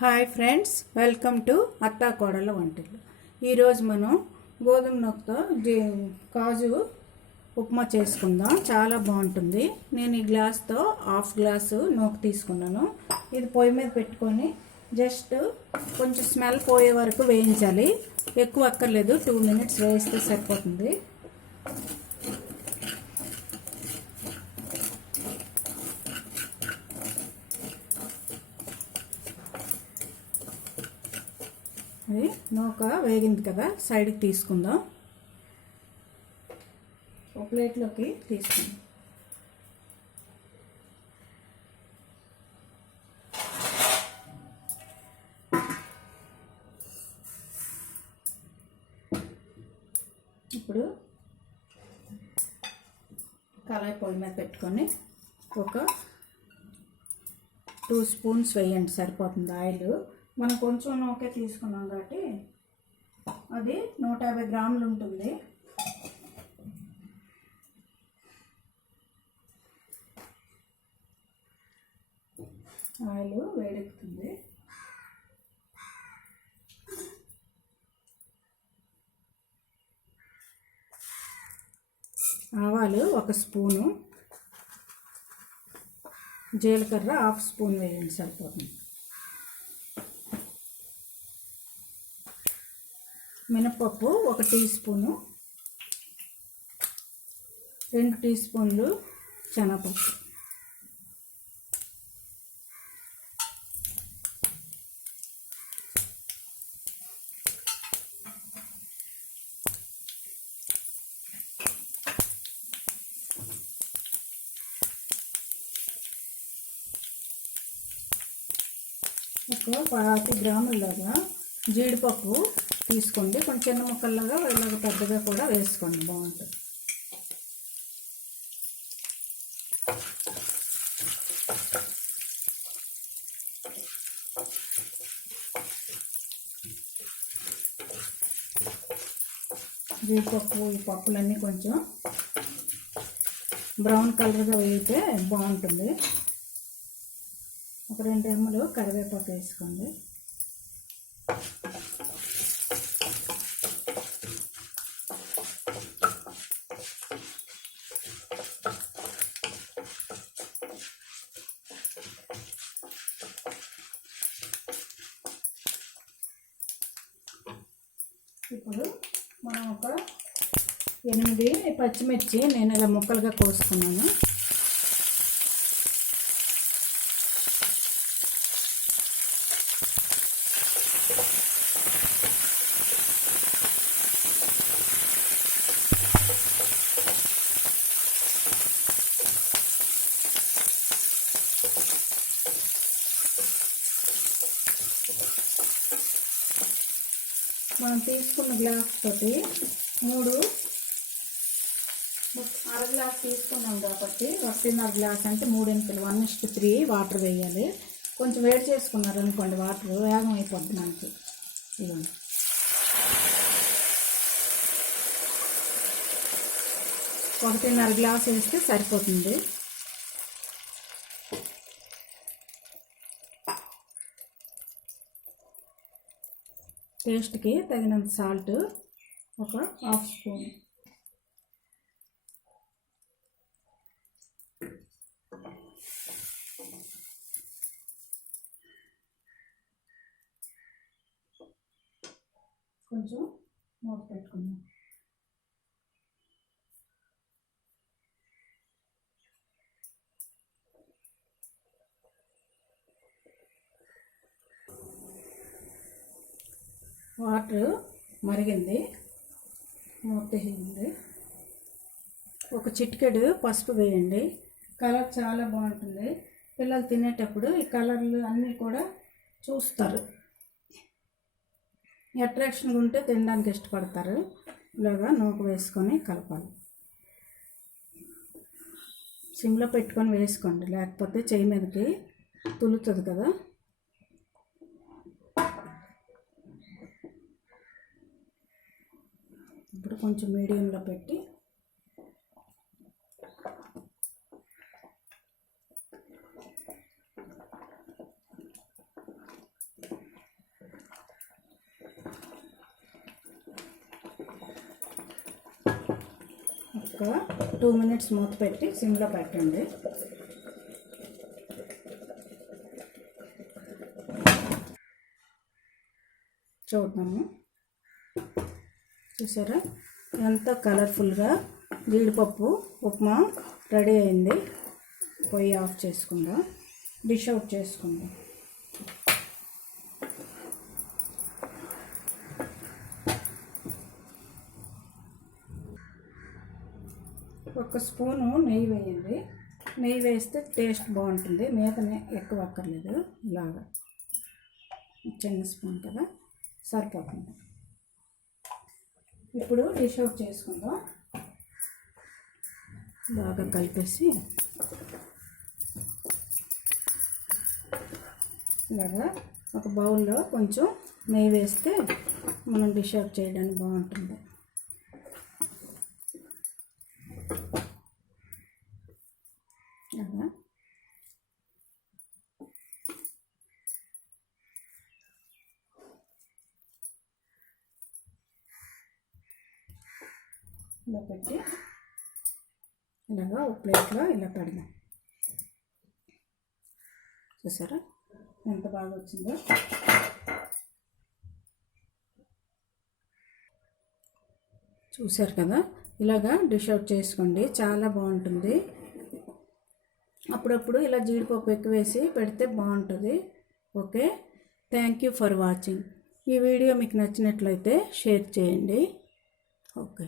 Hi friends, welcome to అత్తా కోడళ్ళ వంటిల్లు. ఈరోజు మనం గోధుమ నూకతో కాజు ఉప్మా చేసుకుందాం. చాలా బాగుంటుంది. నేను ఈ గ్లాస్తో హాఫ్ గ్లాసు నూక తీసుకున్నాను. ఇది పొయ్యి మీద పెట్టుకొని జస్ట్ కొంచెం స్మెల్ పోయే వరకు వేయించాలి. ఎక్కువ అక్కర్లేదు, 2 minutes వేయిస్తే సరిపోతుంది. అది నూక వేగింది కదా, సైడ్కి తీసుకుందాం. ఒక ప్లేట్లోకి తీసుకుందాం. ఇప్పుడు కళాయి పొయ్యి మీద పెట్టుకొని ఒక 2 spoons వేయండి, సరిపోతుంది ఆయిల్. మనం కొంచెం నూకే తీసుకున్నాం కాబట్టి అది 150 గ్రాములు ఉంటుంది. ఆయిల్ వేడెక్కుతుంది. ఆవాలు 1 స్పూను, జీలకర్ర 1/2 స్పూన్ వేయండి, సరిపోతుంది. మినపప్పు 1 టీ స్పూను, 2 టీ స్పూన్లు శనగపప్పు, ఒక 10 గ్రాములలాగా జీడిపప్పు తీసుకోండి. కొంచెం చిన్న ముక్కల్లాగా ఇలాగ పెద్దగా కూడా వేసుకోండి, బాగుంటుంది. జీడిపప్పు, ఈ పప్పులన్నీ కొంచెం బ్రౌన్ కలర్గా వేయితే బాగుంటుంది. ఒక 2 రెమ్మలు కరివేపాకు వేసుకోండి. ఇప్పుడు మనం ఒక 8 పచ్చిమిర్చి నేను ఇలా ముక్కలుగా కోసుకున్నాను. మనం తీసుకున్న గ్లాస్ తోటి 3 అర గ్లాస్ తీసుకున్నాం కాబట్టి 1.5 గ్లాస్ అంటే 3 ఇంచులు 1:3 వాటర్ వేయాలి. కొంచెం వేడి చేసుకున్నారు అనుకోండి, వాటర్ వేగం అయిపోద్ది మనకి. ఇవ్వండి, ఒకటిన్నర గ్లాస్ వేస్తే సరిపోతుంది. టేస్ట్కి తగినంత సాల్ట్ ఒక 1/2 స్పూన్, కొంచెం మూత పెట్టుకుందాం. వాటర్ మరిగింది, మూత తీసింది. ఒక చిటికెడు పసుపు వేయండి. కలర్ చాలా బాగుంటుంది. పిల్లలు తినేటప్పుడు ఈ కలర్లు అన్నీ కూడా చూస్తారు, అట్రాక్షన్గా ఉంటే తినడానికి ఇష్టపడతారు. ఇలాగా నూక వేసుకొని కలపాలి. సిమ్లో పెట్టుకొని వేసుకోండి, లేకపోతే చేయి మీదకి తులుతుంది కదా. ఇప్పుడు కొంచెం మీడియంలో పెట్టి ఒక 2 మినిట్స్ మూత పెట్టి సిమ్లో పెట్టండి. చూద్దాము. చూసారా ఎంత కలర్ఫుల్గా జీడిపప్పు ఉప్మా రెడీ అయింది. పొయ్యి ఆఫ్ చేసుకుందాం, డిష్ అవుట్ చేసుకుందాం. ఒక స్పూను నెయ్యి వేయండి. నెయ్యి వేస్తే టేస్ట్ బాగుంటుంది. మీదనే ఎక్కువ అక్కర్లేదు, ఇలాగా చిన్న స్పూన్ కదా సరిపోతుంది. ఇప్పుడు డిష్ అవుట్ చేసుకుందాం. బాగా కలిపేసి ఇలాగా ఒక బౌల్లో కొంచెం నెయ్యి వేస్తే మనం డిష్ అవుట్ చేయడానికి బాగుంటుంది. అలా ఇలా పెట్టి ఇలాగా ఒక ప్లేట్లో ఇలా పెడదాం. చూసారా ఎంత బాగా వచ్చిందో. చూసారు కదా, ఇలాగా డిష్ అవుట్ చేసుకోండి, చాలా బాగుంటుంది. అప్పుడప్పుడు ఇలా జీడిపప్పు ఎక్కువ వేసి పెడితే బాగుంటుంది. Okay, thank you for watching. ఈ వీడియో మీకు నచ్చినట్లయితే షేర్ చేయండి. ఓకే.